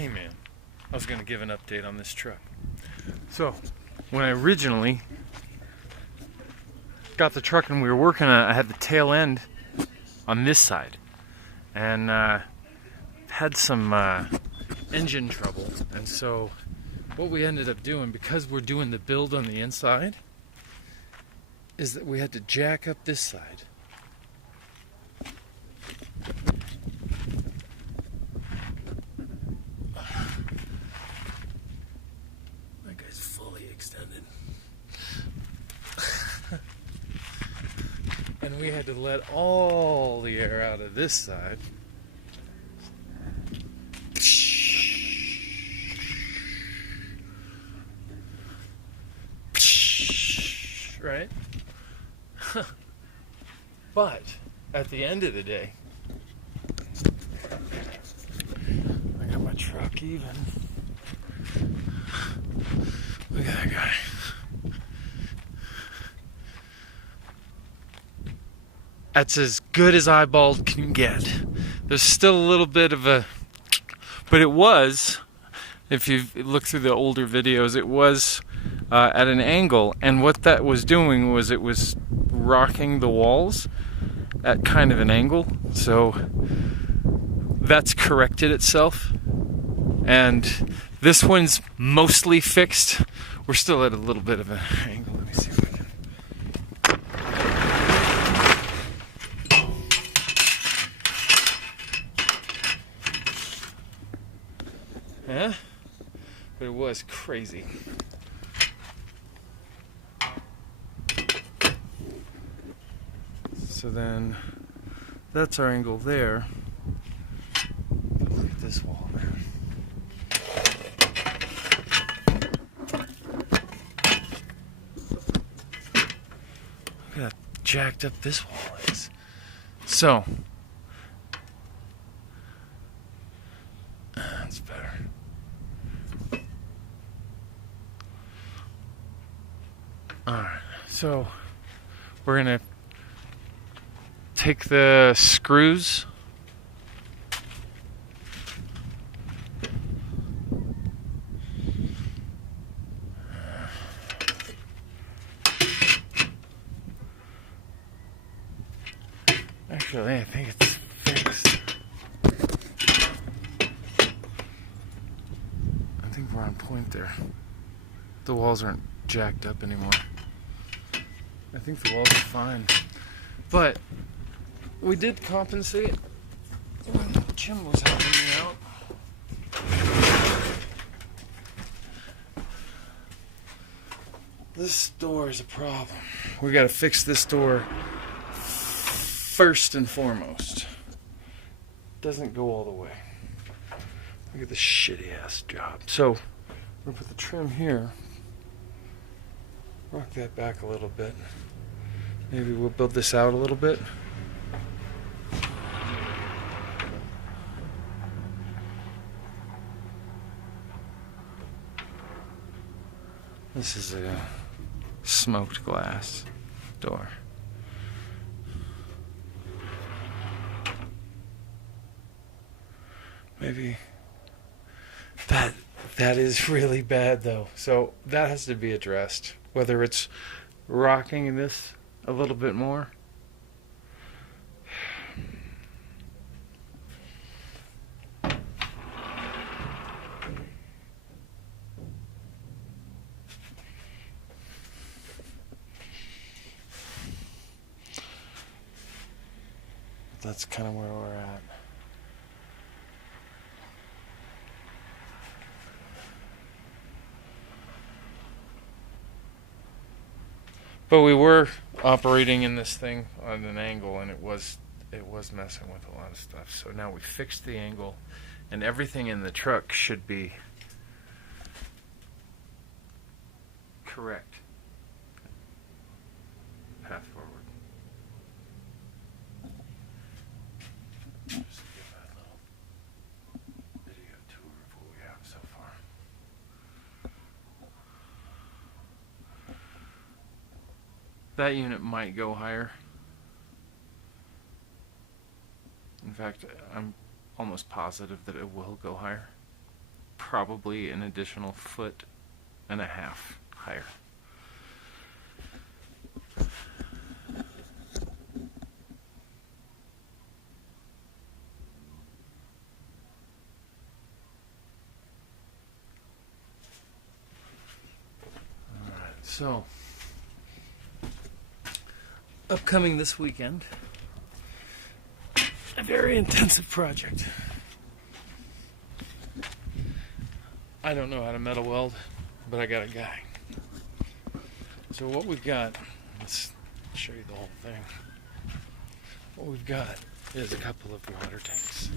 Hey man, I was going to give an update on this truck. So, when I originally got the truck and we were working on it, I had the tail end on this side. And had some engine trouble. And so, what we ended up doing, because we're doing the build on the inside, is that we had to jack up this side. Extended. And we had to let all the air out of this side. Right? But at the end of the day, I got my truck even. Look at that guy. That's as good as eyeballed can get. There's still a little bit of a... But it was, if you look through the older videos, it was at an angle. And what that was doing was it was rocking the walls at kind of an angle. So that's corrected itself. And this one's mostly fixed. We're still at a little bit of an angle. Let me see if I can. Yeah? But it was crazy. So then, that's our angle there. Look at this wall, man. Look how jacked up this wall is. So, that's better. Alright, so we're gonna take the screws actually, I think it's fixed. I think we're on point there. The walls aren't jacked up anymore. I think the walls are fine. But we did compensate when Jim was helping me out. This door is a problem. We gotta fix this door first and foremost. Doesn't go all the way. Look at this shitty ass job. So, we're gonna put the trim here. Rock that back a little bit. Maybe we'll build this out a little bit. This is a smoked glass door. Maybe that is really bad though. So that has to be addressed. Whether it's rocking this a little bit more. That's kind of where we're at. But we were operating in this thing on an angle, and it was messing with a lot of stuff. So now we fixed the angle, and everything in the truck should be correct. Path forward. Just give that little video tour of what we have so far. That unit might go higher. In fact, I'm almost positive that it will go higher. probably an additional 1.5 feet higher. Alright, so upcoming this weekend, a very intensive project. I don't know how to metal weld, but I got a guy. So what we've got, let's show you the whole thing. What we've got is a couple of water tanks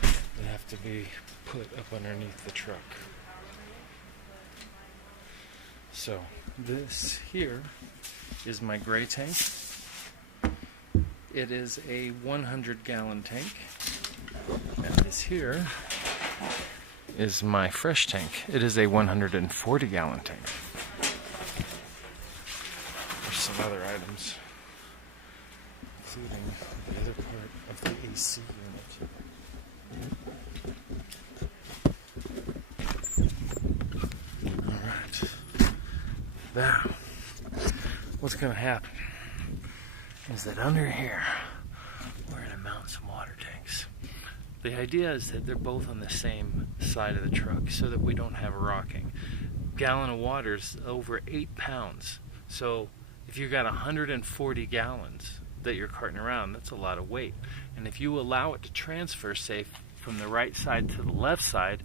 that have to be put up underneath the truck. So this here is my gray tank. It is a 100-gallon tank. And this here is my fresh tank. It is a 140-gallon tank. There's some other items, including the other part of the AC unit. Alright. Now, what's going to happen is that under here, we're going to mount some water tanks. The idea is that they're both on the same side of the truck so that we don't have rocking. A gallon of water is over 8 pounds. So if you've got 140 gallons that you're carting around, that's a lot of weight. And if you allow it to transfer, say, from the right side to the left side,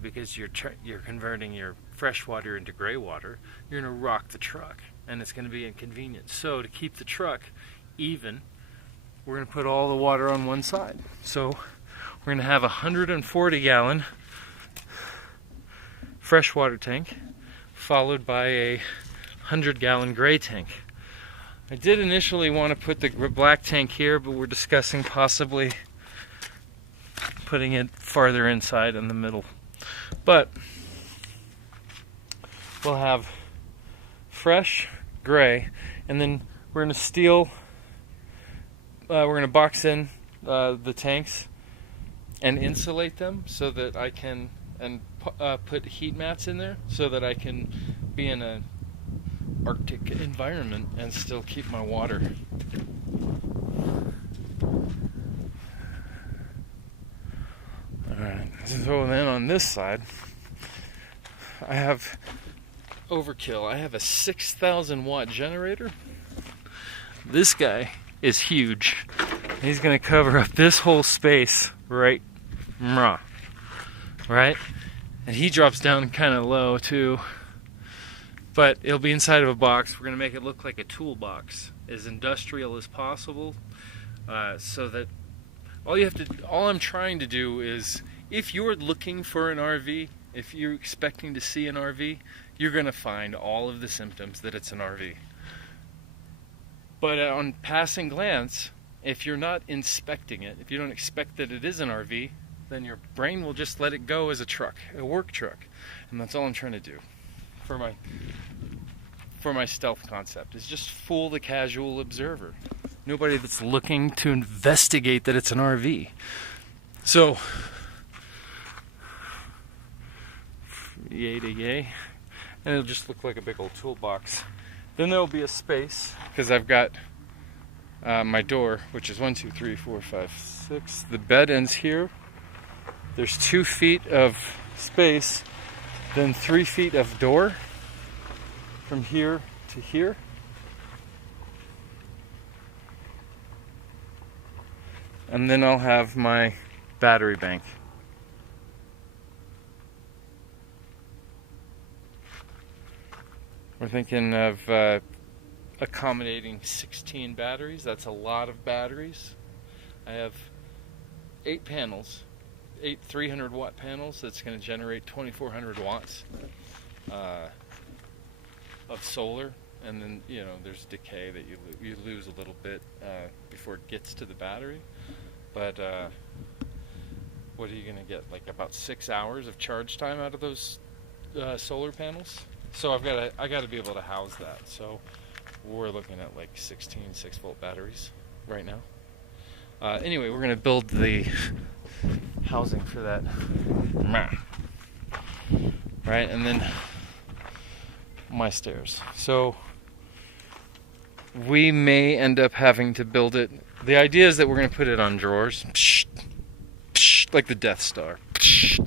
because you're converting your fresh water into gray water, you're going to rock the truck, and it's going to be inconvenient. So to keep the truck even, we're going to put all the water on one side. So we're going to have a 140-gallon freshwater tank followed by a 100-gallon gray tank. I did initially want to put the black tank here, but we're discussing possibly putting it farther inside in the middle. But we'll have fresh, gray, and then we're going to we're going to box in the tanks and insulate them so that I can, put heat mats in there so that I can be in an Arctic environment and still keep my water. Alright, so then on this side, I have overkill. I have a 6,000 watt generator. This guy is huge. He's going to cover up this whole space right, right? And he drops down kind of low too. But it'll be inside of a box. We're going to make it look like a toolbox, as industrial as possible, so that all I'm trying to do is, if you're looking for an RV, if you're expecting to see an RV, you're going to find all of the symptoms that it's an RV. But on passing glance, if you're not inspecting it, if you don't expect that it is an RV, then your brain will just let it go as a truck, a work truck. And that's all I'm trying to do for my stealth concept, is just fool the casual observer. Nobody that's looking to investigate that it's an RV. So, yay to yay. And it'll just look like a big old toolbox. Then there'll be a space, because I've got my door, which is 1, 2, 3, 4, 5, 6. The bed ends here. There's 2 feet of space, then 3 feet of door from here to here. And then I'll have my battery bank. We're thinking of accommodating 16 batteries. That's a lot of batteries. I have 8 panels, 8 300 watt panels. That's going to generate 2,400 watts of solar. And then, there's decay that you lose a little bit before it gets to the battery. But what are you going to get? Like about 6 hours of charge time out of those solar panels? So I got to be able to house that. So we're looking at like 16 6-volt batteries right now. Anyway, we're gonna build the housing for that, right? And then my stairs. So we may end up having to build it. The idea is that we're gonna put it on drawers, like the Death Star,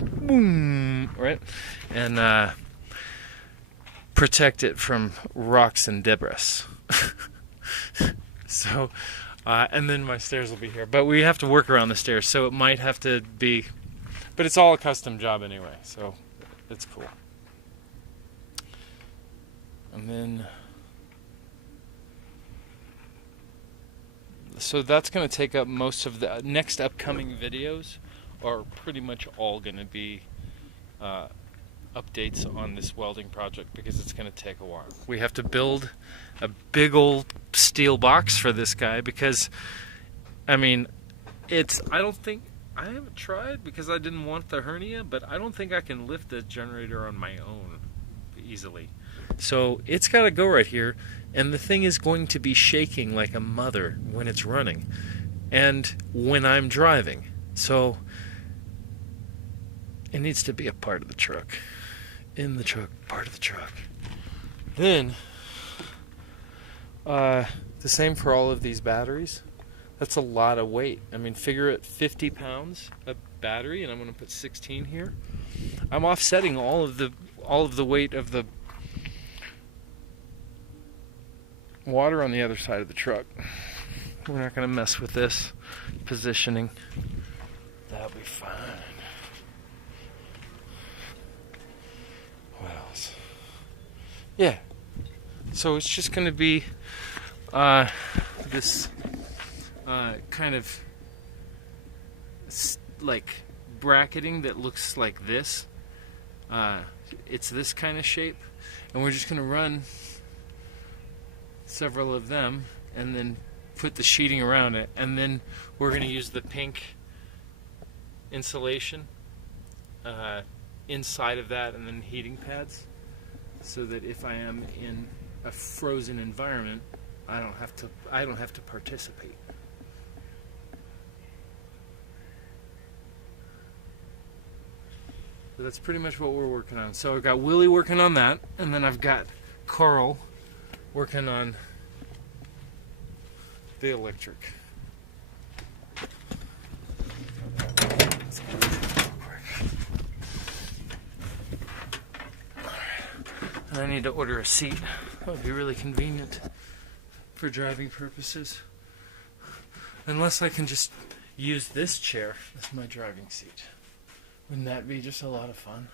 boom, right? And protect it from rocks and debris. So, and then my stairs will be here. But we have to work around the stairs, so it might have to be... But it's all a custom job anyway, so it's cool. And then... So that's going to take up most of the next upcoming videos are pretty much all going to be updates on this welding project because it's going to take a while. We have to build a big old steel box for this guy because, I mean, I haven't tried because I didn't want the hernia, but I don't think I can lift the generator on my own easily. So it's got to go right here, and the thing is going to be shaking like a mother when it's running and when I'm driving. So it needs to be a part of the truck. In the truck, part of the truck. Then, the same for all of these batteries. That's a lot of weight. I mean, figure it 50 pounds a battery, and I'm going to put 16 here. I'm offsetting all of the weight of the water on the other side of the truck. We're not going to mess with this positioning. That'll be fine. What else? Yeah. So it's just going to be this kind of like bracketing that looks like this. It's this kind of shape, and we're just going to run several of them and then put the sheeting around it, and then we're going to use the pink insulation inside of that, and then heating pads, so that if I am in a frozen environment, I don't have to participate. So that's pretty much what we're working on. So I've got Willie working on that, and then I've got Carl working on the electric. And I need to order a seat. That would be really convenient for driving purposes. Unless I can just use this chair as my driving seat. Wouldn't that be just a lot of fun?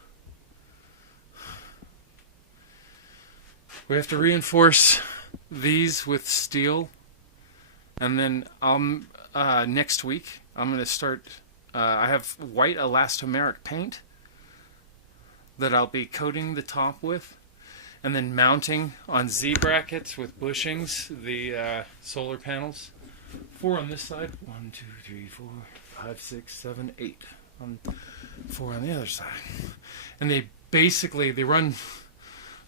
We have to reinforce these with steel, and then next week I'm going to start. I have white elastomeric paint that I'll be coating the top with, and then mounting on Z brackets with bushings the solar panels. 4 on this side. 1, 2, 3, 4, 5, 6, 7, 8. 4 on the other side, and they run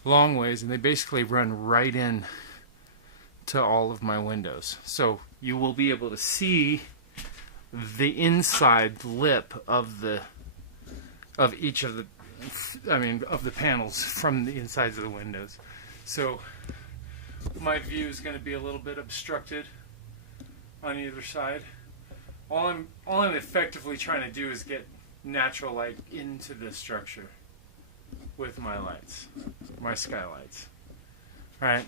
long ways, and they basically run right in to all of my windows. So you will be able to see the inside lip of each of the panels from the insides of the windows. So my view is going to be a little bit obstructed on either side. All I'm effectively trying to do is get natural light into the structure with my lights, my skylights. All right.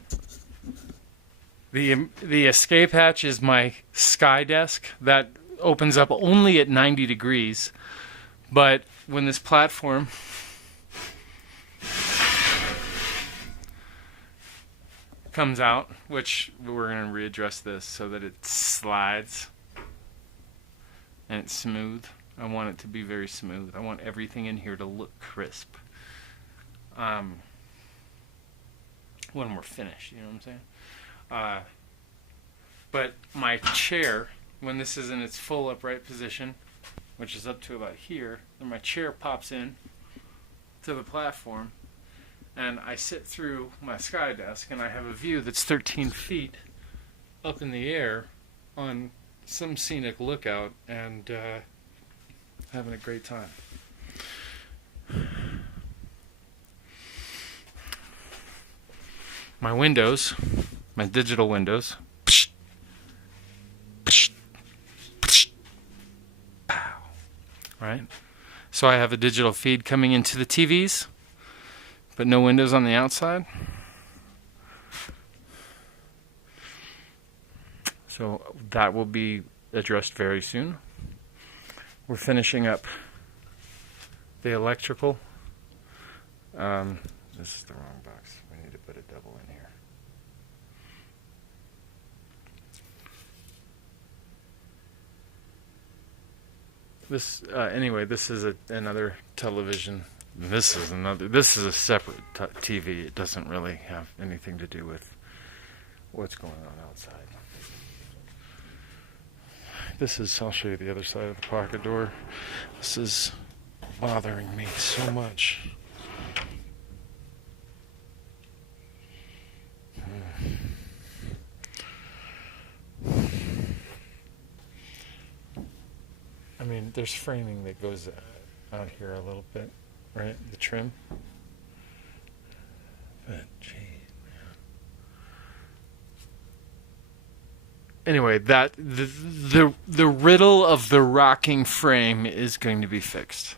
The escape hatch is my sky desk that opens up only at 90 degrees, but when this platform comes out, which we're going to readdress this so that it slides and it's smooth. I want it to be very smooth. I want everything in here to look crisp. When we're finished, you know what I'm saying? But my chair, when this is in its full upright position, which is up to about here, then my chair pops in to the platform, and I sit through my sky desk, and I have a view that's 13 feet up in the air on some scenic lookout and having a great time. My windows, my digital windows, right? So I have a digital feed coming into the TVs, but no windows on the outside. So that will be addressed very soon. We're finishing up the electrical. This is the wrong box. We need to put a double in here. This anyway. This is another television. This is a separate TV. It doesn't really have anything to do with what's going on outside. This is, I'll show you the other side of the pocket door. This is bothering me so much. I mean, there's framing that goes out here a little bit, right? The trim. But, gee. Anyway, that the riddle of the rocking frame is going to be fixed.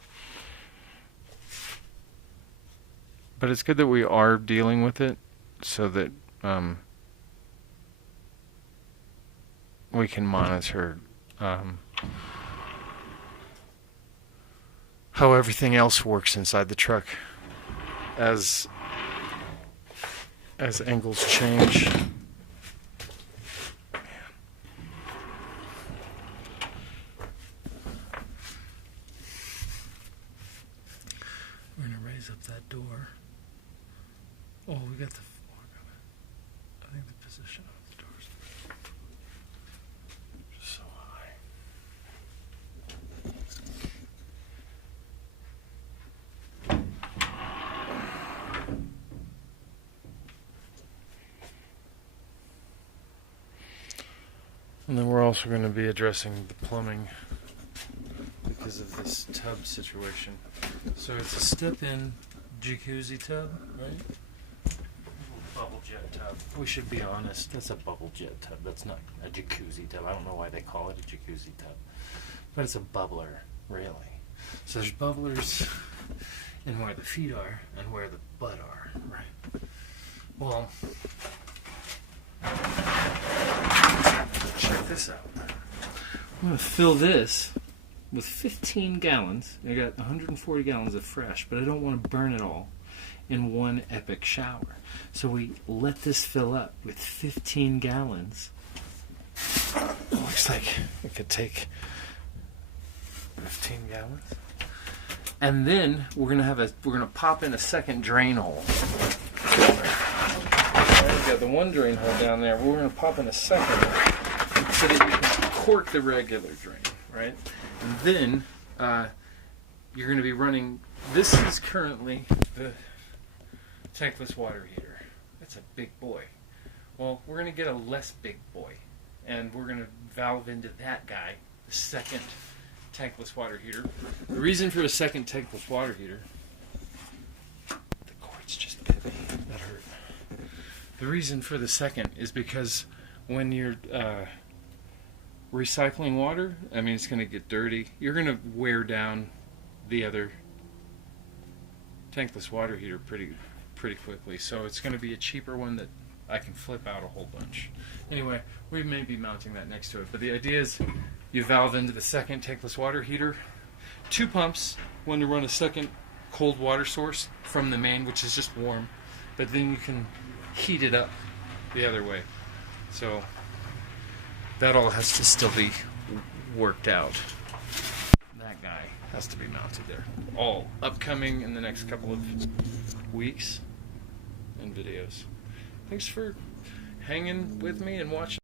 But it's good that we are dealing with it so that we can monitor how everything else works inside the truck as angles change. We're going to raise up that door. Oh, we got the fork of it. I think the position of the door's just so high. And then we're also going to be addressing the plumbing because of this tub situation. So it's a step-in jacuzzi tub, right? Bubble jet tub. We should be honest, that's a bubble jet tub. That's not a jacuzzi tub. I don't know why they call it a jacuzzi tub. But it's a bubbler, really. So there's bubblers in where the feet are and where the butt are, right? Well, check this out. I'm going to fill this with 15 gallons. I got 140 gallons of fresh, but I don't want to burn it all in one epic shower. So we let this fill up with 15 gallons. It looks like it could take 15 gallons. And then we're gonna pop in a second drain hole. We've got the one drain hole down there. We're gonna pop in a second so that you can cork the regular drain, right? And then you're going to be running, this is currently the tankless water heater. It's a big boy. Well, we're going to get a less big boy, and we're going to valve into that guy, the second tankless water heater. The reason for the second tankless water heater, the cord's just heavy, that hurt. The reason for the second is because when you're recycling water, I mean, it's going to get dirty. You're going to wear down the other tankless water heater pretty quickly. So it's going to be a cheaper one that I can flip out a whole bunch. Anyway, we may be mounting that next to it. But the idea is you valve into the second tankless water heater. 2 pumps, one to run a second cold water source from the main, which is just warm. But then you can heat it up the other way. So that all has to still be worked out. That guy has to be mounted there. All upcoming in the next couple of weeks and videos. Thanks for hanging with me and watching.